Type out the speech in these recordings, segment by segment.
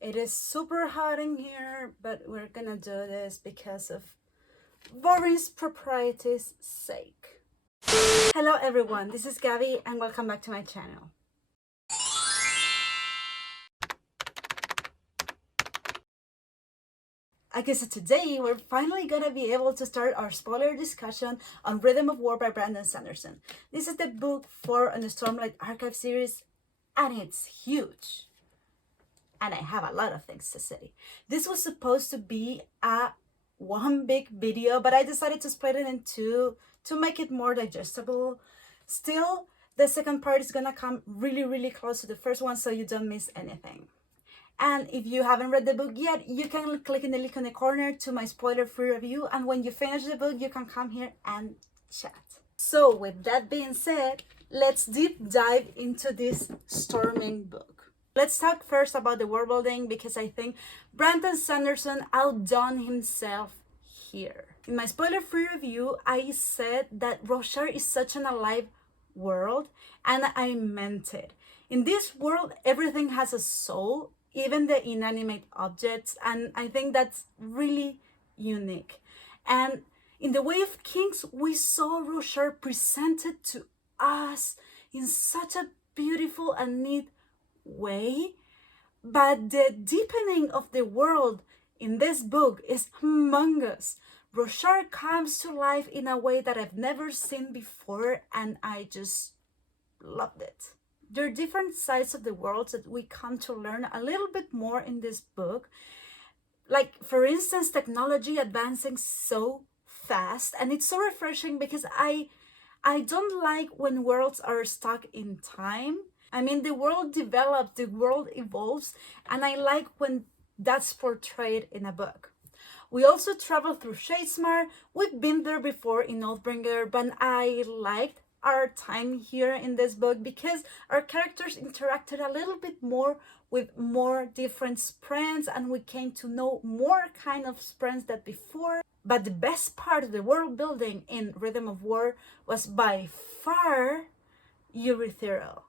It is super hot in here, but we're gonna do this because of Boris propriety's sake. Hello everyone, this is Gabby and welcome back to my channel. Okay, so today we're finally gonna be able to start our spoiler discussion on Rhythm of War by Brandon Sanderson. This is the book for the Stormlight Archive series and it's huge. And I have a lot of things to say. This was supposed to be a one big video, but I decided to split it in two to make it more digestible. Still, the second part is gonna come really close to the first one so you don't miss anything. And if you haven't read the book yet, you can click in the link in the corner to my spoiler-free review, and when you finish the book, you can come here and chat. So with that being said, let's deep dive into this storming book. Let's talk first about the world building because I think Brandon Sanderson outdone himself here. In my spoiler-free review, I said that Roshar is such an alive world, and I meant it. In this world, everything has a soul, even the inanimate objects, and I think that's really unique. And in The Way of Kings, we saw Roshar presented to us in such a beautiful and neat way, but the deepening of the world in this book is humongous. Roshar comes to life in a way that I've never seen before, and I just loved it. There are different sides of the world that we come to learn a little bit more in this book. Like, for instance, technology advancing so fast, and it's so refreshing because I don't like when worlds are stuck in time. I mean, the world develops, the world evolves, and I like when that's portrayed in a book. We also travel through Shadesmar. We've been there before in Oathbringer, but I liked our time here in this book because our characters interacted a little bit more with more different sprints, and we came to know more kind of sprints than before. But the best part of the world building in Rhythm of War was by far Eurithyrel.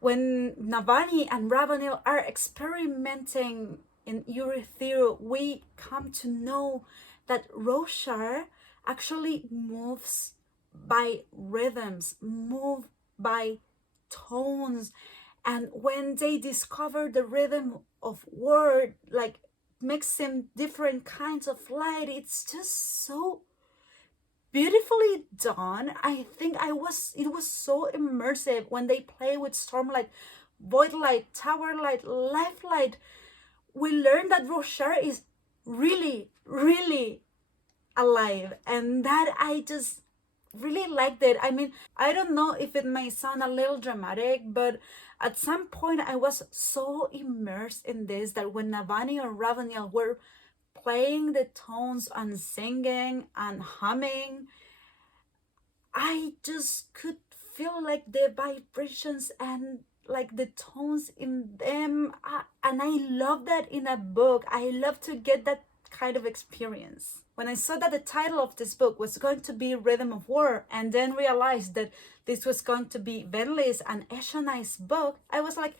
When Navani and Ravanel are experimenting in Eurithyrel, we come to know that Roshar actually moves by rhythms, move by tones, and when they discover the rhythm of war, like mixing different kinds of light, it's just so beautifully done. I think it was so immersive when they play with Stormlight, Void Light, Tower Light, Life Light. We learned that Roshar is really alive, and that I just really liked it. I mean, I don't know if it may sound a little dramatic, but at some point I was so immersed in this that when Navani or Ravanel were playing the tones and singing and humming, I just could feel like the vibrations and like the tones in them, and I love that in a book. I love to get that kind of experience. When I saw that the title of this book was going to be Rhythm of War, and then realized that this was going to be Venli's and Eshonai's book, I was like,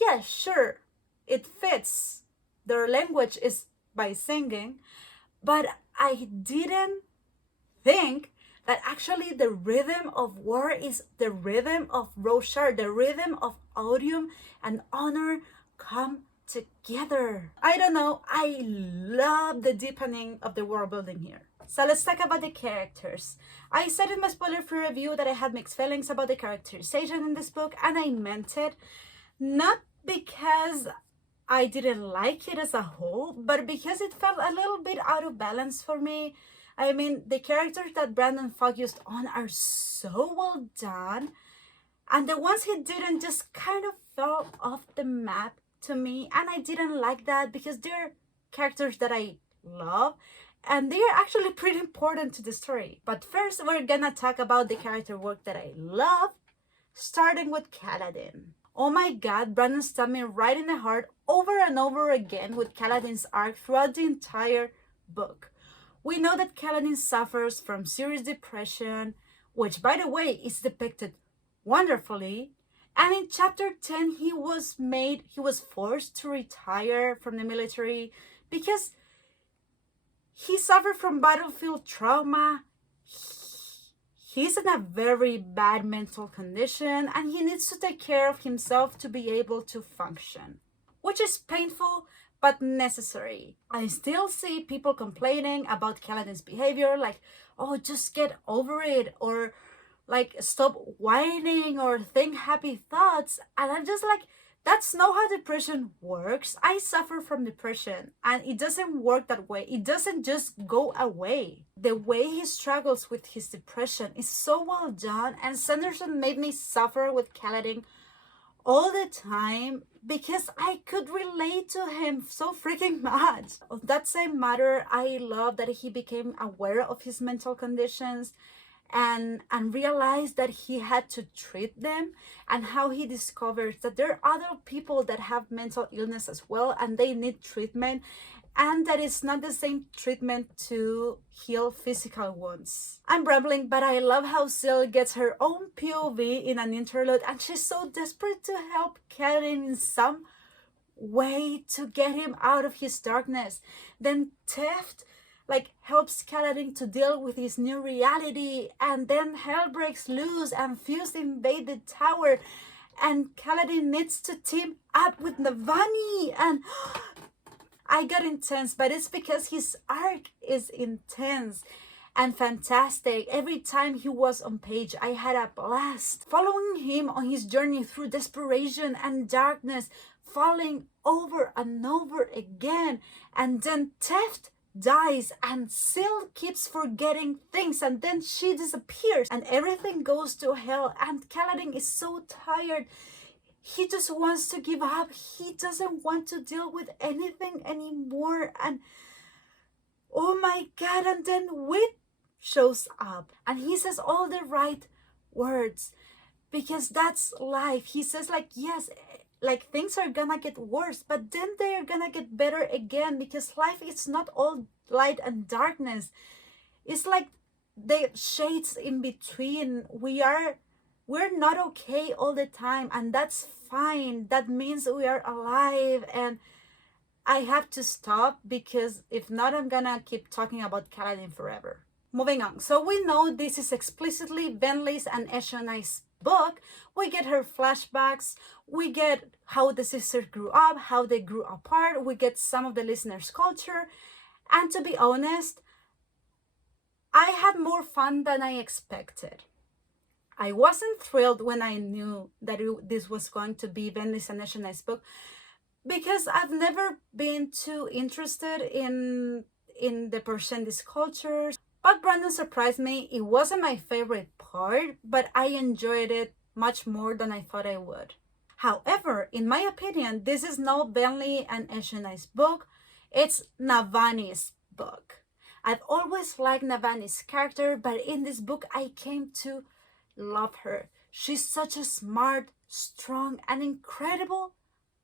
yeah, sure, it fits. Their language is by singing, but I didn't think that actually the rhythm of war is the rhythm of Roshar, the rhythm of odium and honor come together. I don't know, I love the deepening of the world building here. So let's talk about the characters. I said in my spoiler-free review that I had mixed feelings about the characterization in this book, and I meant it. Not because I didn't like it as a whole, but because it felt a little bit out of balance for me. I mean, the characters that Brandon focused on are so well done, and the ones he didn't just kind of fell off the map to me, and I didn't like that because they're characters that I love, and they're actually pretty important to the story. But first, we're gonna talk about the character work that I love, starting with Kaladin. Oh my god, Brandon stabbed me right in the heart over and over again with Kaladin's arc throughout the entire book. We know that Kaladin suffers from serious depression, which, by the way, is depicted wonderfully, And in chapter 10, he was forced to retire from the military because he suffered from battlefield trauma. He's in a very bad mental condition and he needs to take care of himself to be able to function, which is painful but necessary. I still see people complaining about Kaladin's behavior, like, oh, just get over it, or like, stop whining or think happy thoughts. And I'm just like, that's not how depression works. I suffer from depression and it doesn't work that way. It doesn't just go away. The way he struggles with his depression is so well done, and Sanderson made me suffer with Kaladin all the time because I could relate to him so freaking much. On that same matter, I love that he became aware of his mental conditions and realized that he had to treat them, and how he discovers that there are other people that have mental illness as well and they need treatment, and that it's not the same treatment to heal physical wounds. I'm rambling, but I love how Syl gets her own POV in an interlude, and she's so desperate to help Kaladin in some way to get him out of his darkness. Then Teft helps Kaladin to deal with his new reality, and then hell breaks loose and Fused invade the tower, and Kaladin needs to team up with Navani, and I got intense, but it's because his arc is intense and fantastic. Every time he was on page, I had a blast. Following him on his journey through desperation and darkness, falling over and over again, and then Teft dies and Syl keeps forgetting things, and then she disappears and everything goes to hell, and Kaladin is so tired. He just wants to give up. He doesn't want to deal with anything anymore. And oh my God, and then Wit shows up and he says all the right words, because that's life. He says yes, things are gonna get worse, but then they are gonna get better again, because life is not all light and darkness. It's like the shades in between. We're not okay all the time, and that's fine. That means we are alive, and I have to stop, because if not, I'm gonna keep talking about Kaladin forever. Moving on. So we know this is explicitly Bentley's and Eshonai's book. We get her flashbacks, we get how the sisters grew up, how they grew apart, we get some of the listeners' culture, and to be honest, I had more fun than I expected. I wasn't thrilled when I knew that this was going to be Bentley's and Eshonai's book, because I've never been too interested in the Perchendis cultures. But Brandon surprised me. It wasn't my favorite part, but I enjoyed it much more than I thought I would. However, in my opinion, this is not Bentley and Eshonai's book, it's Navani's book. I've always liked Navani's character, but in this book I came to love her. She's such a smart, strong, and incredible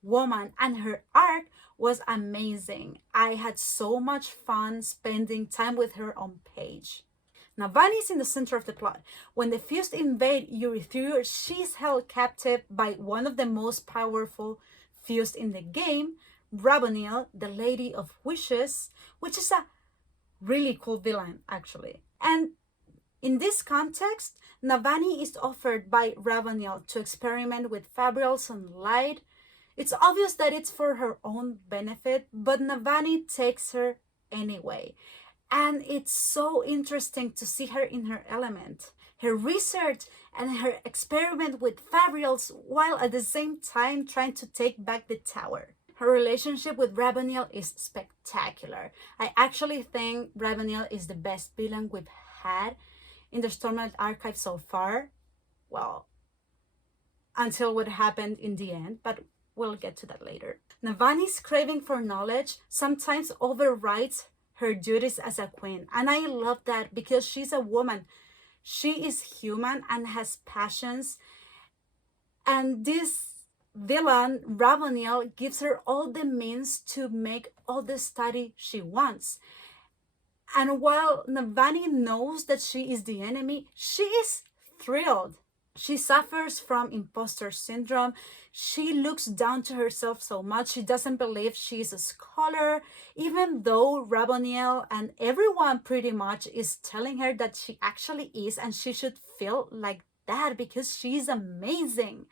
woman, and her arc was amazing. I had so much fun spending time with her on page. Navani is in the center of the plot. When the Fused invade Eurithria, she's held captive by one of the most powerful Fused in the game, Raboniel, the Lady of Wishes, which is a really cool villain, actually. And in this context, Navani is offered by Raboniel to experiment with Fabrial's light. It's obvious that it's for her own benefit, but Navani takes her anyway. And it's so interesting to see her in her element. Her research and her experiment with Fabrials, while at the same time trying to take back the tower. Her relationship with Raboniel is spectacular. I actually think Raboniel is the best villain we've had in the Stormlight Archive so far. Well, until what happened in the end, but we'll get to that later. Navani's craving for knowledge sometimes overrides her duties as a queen, and I love that because she's a woman. She is human and has passions, and this villain, Raboniel, gives her all the means to make all the study she wants. And while Navani knows that she is the enemy, she is thrilled She suffers from imposter syndrome. She looks down to herself so much. She doesn't believe she's a scholar, even though Raboniel and everyone pretty much is telling her that she actually is, and she should feel like that because she's amazing.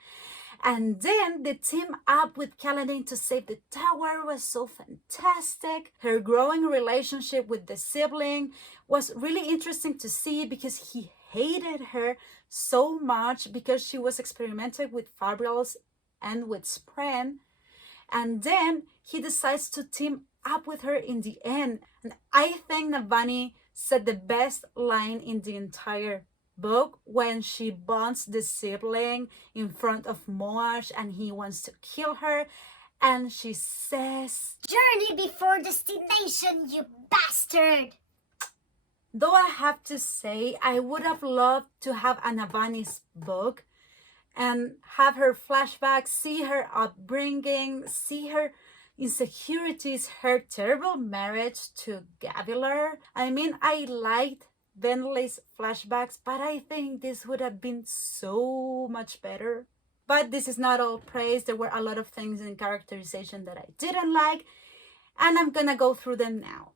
And then they team up with Kaladin to save the tower was so fantastic. Her growing relationship with the sibling was really interesting to see because he hated her so much because she was experimenting with fabrials and with Spren. And then he decides to team up with her in the end. And I think Navani said the best line in the entire book when she bonds the sibling in front of Moash and he wants to kill her, and she says, "Journey before destination, you bastard!" Though I have to say, I would have loved to have a Navani's book and have her flashbacks, see her upbringing, see her insecurities, her terrible marriage to Gavilar. I mean, I liked Bentley's flashbacks, but I think this would have been so much better. But this is not all praise. There were a lot of things in characterization that I didn't like, and I'm gonna go through them now.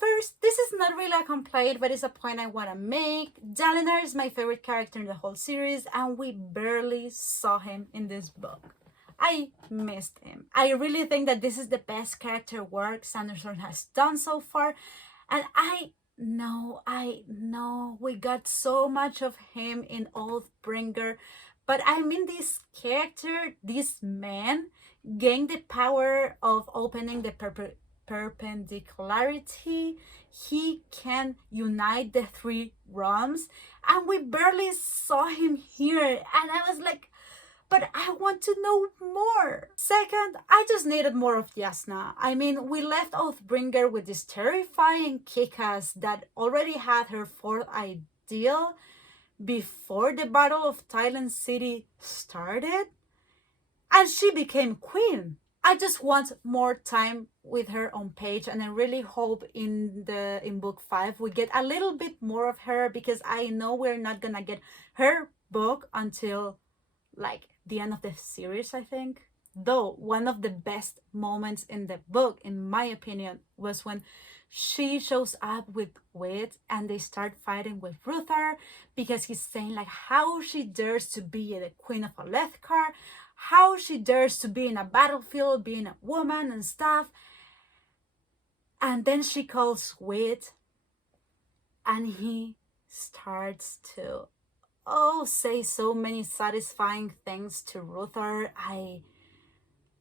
First, this is not really a complaint, but it's a point I want to make. Dalinar is my favorite character in the whole series, and we barely saw him in this book. I missed him. I really think that this is the best character work Sanderson has done so far, and I know we got so much of him in Oathbringer, but I mean this character, this man, gained the power of opening the perpendicularity. He can unite the three realms, and we barely saw him here, and I was like, but I want to know more. Second, I just needed more of Yasna. I mean, we left Oathbringer with this terrifying kick-ass that already had her fourth ideal before the Battle of Thailand City started, and she became queen. I just want more time with her on page, and I really hope in book 5 we get a little bit more of her, because I know we're not gonna get her book until like the end of the series, I think. Though one of the best moments in the book, in my opinion, was when she shows up with Wit and they start fighting with Ruthar, because he's saying like how she dares to be the queen of Alethkar, how she dares to be in a battlefield being a woman and stuff. And then she calls Wit, and he starts to say so many satisfying things to Ruthar.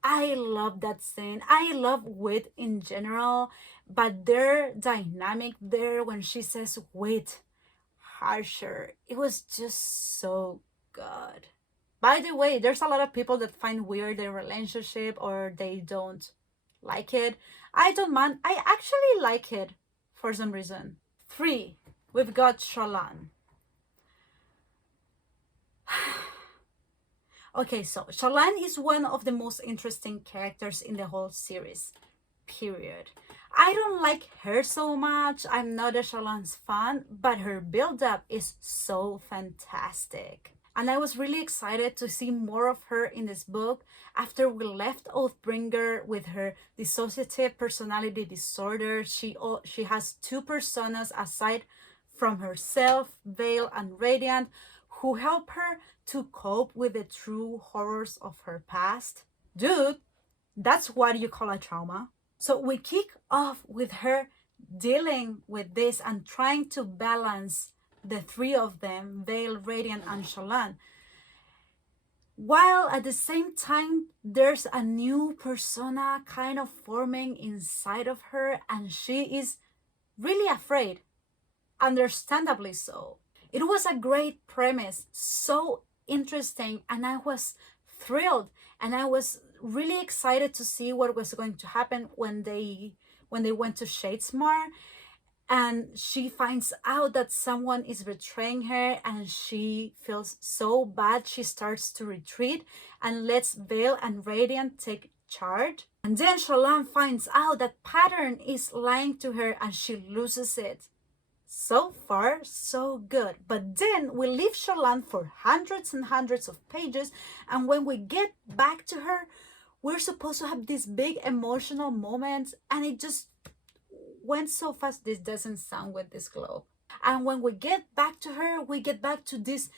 I love that scene. I love Wit in general, but their dynamic there when she says Wit, harsher, it was just so good. By the way, there's a lot of people that find weird their relationship or they don't like it. I don't mind. I actually like it for some reason. 3, we've got Shallan. Okay, so Shallan is one of the most interesting characters in the whole series, period. I don't like her so much. I'm not a Shallan's fan, but her build-up is so fantastic. And I was really excited to see more of her in this book after we left Oathbringer with her dissociative personality disorder. She has 2 personas aside from herself, Veil and Radiant, who help her to cope with the true horrors of her past. Dude, that's what you call a trauma. So we kick off with her dealing with this and trying to balance the 3 of them, Veil, Radiant, and Shallan, while at the same time there's a new persona kind of forming inside of her, and she is really afraid, understandably so. It was a great premise, so interesting, and I was thrilled, and I was really excited to see what was going to happen when they went to Shadesmar, and she finds out that someone is betraying her, and she feels so bad she starts to retreat and lets Veil and Radiant take charge. And then Shallan finds out that Pattern is lying to her and she loses it. So far, so good. But then we leave Charlotte for hundreds and hundreds of pages, and when we get back to her, we're supposed to have these big emotional moments, and it just went so fast. This doesn't sound with this globe. And when we get back to her, we get back to this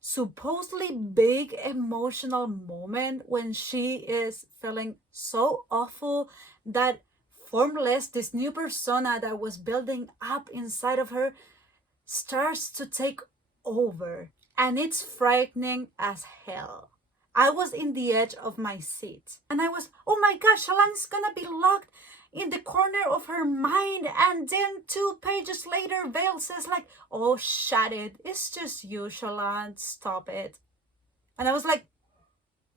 supposedly big emotional moment when she is feeling so awful that formless, this new persona that was building up inside of her, starts to take over. And it's frightening as hell. I was in the edge of my seat. And I was, oh my gosh, Shallan's gonna be locked in the corner of her mind. And then 2 pages later, Vale says like, oh, shut it. It's just you, Shallan. Stop it. And I was like,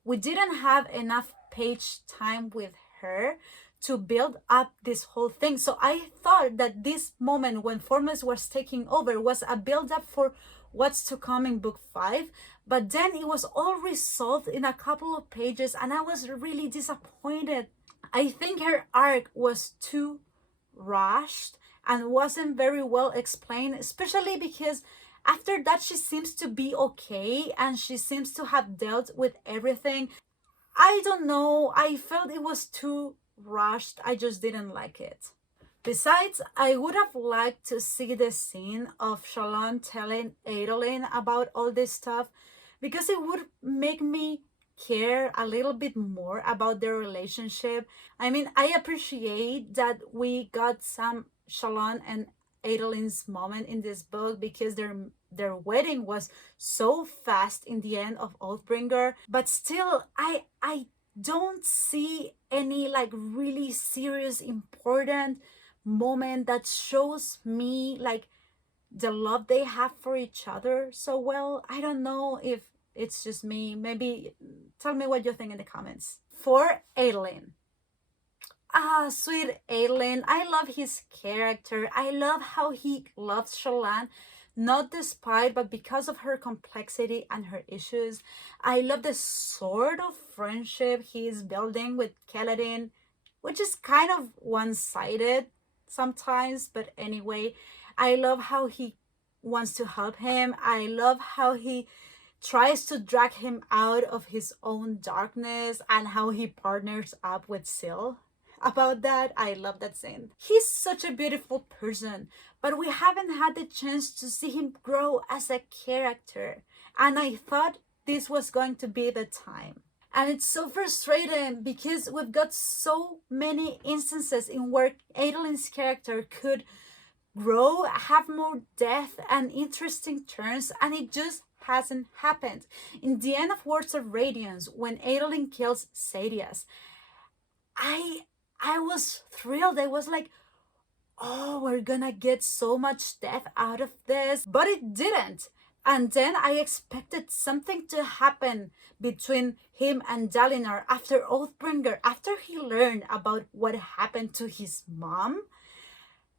we didn't have enough page time with her to build up this whole thing. So I thought that this moment when Formless was taking over was a build up for what's to come in book 5. But then it was all resolved in a couple of pages, and I was really disappointed. I think her arc was too rushed and wasn't very well explained, especially because after that she seems to be okay and she seems to have dealt with everything. I don't know, I felt it was too rushed. I just didn't like it. Besides, I would have liked to see the scene of Shallan telling Adolin about all this stuff, because it would make me care a little bit more about their relationship. I mean, I appreciate that we got some Shallan and Adolin's moment in this book because their wedding was so fast in the end of Oathbringer, but still I don't see any like really serious important moment that shows me like the love they have for each other so well. I don't know if it's just me. Maybe tell me what you think in the comments. For Adolin. Sweet Adolin. I love his character. I love how he loves Shallan, not despite but because of her complexity and her issues. I love the sort of friendship he is building with Kaladin, which is kind of one-sided sometimes, but anyway. I love how he wants to help him. I love how he tries to drag him out of his own darkness and how he partners up with Syl about that. I love that scene. He's such a beautiful person, but we haven't had the chance to see him grow as a character, and I thought this was going to be the time. And it's so frustrating because we've got so many instances in where Adolin's character could grow, have more depth and interesting turns, and it just hasn't happened. In the end of Words of Radiance, when Adolin kills Sadeas, I was thrilled. I was like, oh, we're gonna get so much depth out of this, but it didn't. And then I expected something to happen between him and Dalinar after Oathbringer, after he learned about what happened to his mom.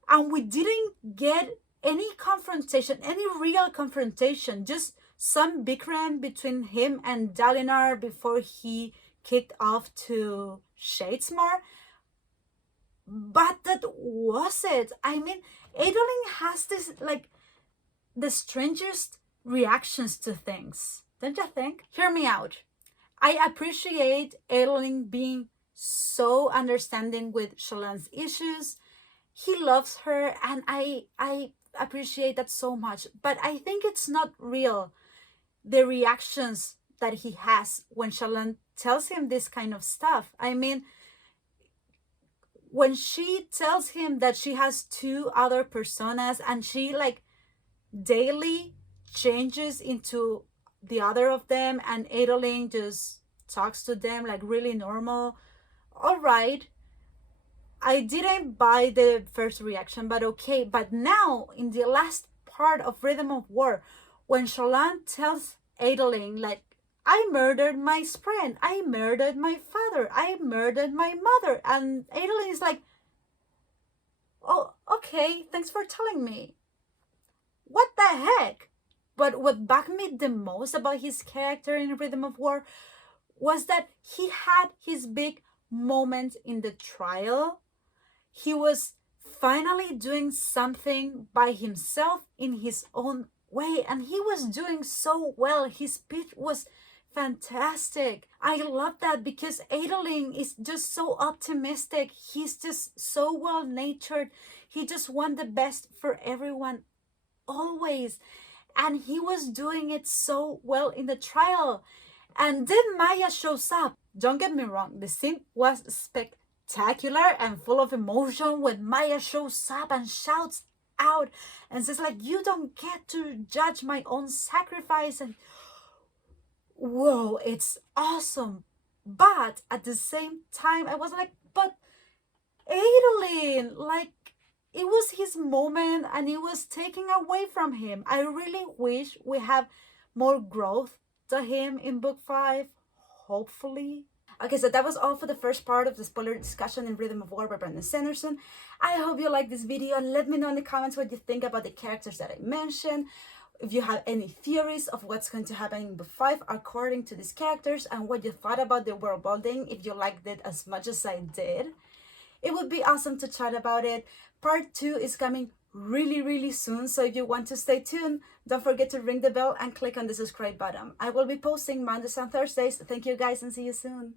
And we didn't get any confrontation, any real confrontation, just some bickering between him and Dalinar before he kicked off to Shadesmar. But that was it. I mean, Adolin has this, like, the strangest reactions to things. Don't you think? Hear me out. I appreciate Adolin being so understanding with Shallan's issues. He loves her, and I appreciate that so much. But I think it's not real, the reactions that he has when Shallan tells him this kind of stuff. I mean, when she tells him that she has 2 other personas and she like daily changes into the other of them, and Adolin just talks to them like really normal. All right, I didn't buy the first reaction, but okay. But now in the last part of Rhythm of War, when Shallan tells Adolin like, I murdered my friend, I murdered my father, I murdered my mother, and Adolin is like, oh, okay, thanks for telling me. What the heck? But what bugged me the most about his character in Rhythm of War was that he had his big moment in the trial. He was finally doing something by himself in his own way, and he was doing so well. His speech was fantastic. I love that because Adolin is just so optimistic. He's just so well natured. He just want the best for everyone always, and he was doing it so well in the trial. And then Maya shows up. Don't get me wrong, the scene was spectacular and full of emotion when Maya shows up and shouts out and says like, you don't get to judge my own sacrifice. And whoa, it's awesome. But at the same time, I was like, but Adolin, like, it was his moment and it was taken away from him. I really wish we have more growth to him in book 5, hopefully. Okay, so that was all for the first part of the spoiler discussion in Rhythm of War by Brandon Sanderson. I hope you liked this video, and let me know in the comments what you think about the characters that I mentioned. If you have any theories of what's going to happen in book 5 according to these characters, and what you thought about the world building, if you liked it as much as I did. It would be awesome to chat about it. Part 2 is coming really soon, so if you want to stay tuned, don't forget to ring the bell and click on the subscribe button. I will be posting Mondays and Thursdays. Thank you guys and see you soon.